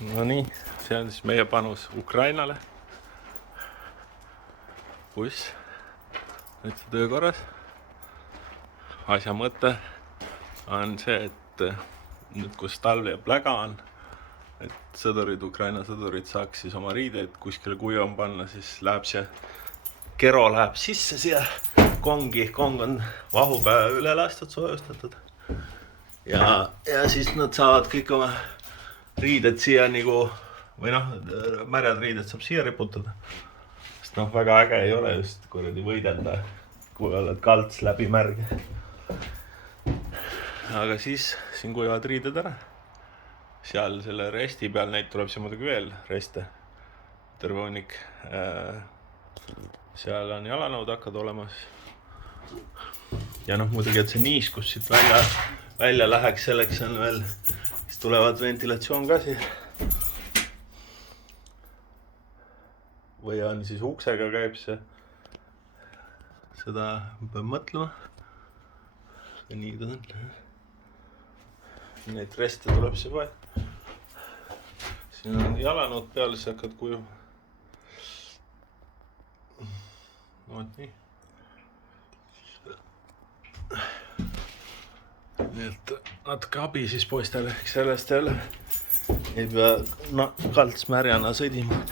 No nii, see on siis meie panus Ukrainale. Buss, nüüd see töö korras. Asja mõte on see, et nüüd kus talv ja pläga on, et Ukraina sõdurid saaks siis oma riideid kuskile kuivam panna, siis läheb see kero läheb sisse siia kongi. Kong on vahuga üle lastud, soojustatud. Ja siis nad saavad kõik oma riided siia nagu, või märjad riided saab siia riputada. Sest väga äge ei ole just kuradi võidelda, kui oled kalts läbi märg. Aga siis siin kuivad riided ära. Seal selle resti peal neid tuleb see muidugi veel reste. Terve hunnik. Seal on jalanõud hakkad olemas. Ja muidugi, et see niis, kus siit välja läheks, selleks on veel, siis tulevad ventilatsioon ka siia. Või on siis uksega käib see. Seda peab mõtlema. Nii ta on. Neid reste tuleb see vaja. Siin on jalanõud peal, siis hakkad kuju. Vot nii. Nii et natuke abi siis poistele, sellest jälle ei pea kalts märjana sõdima.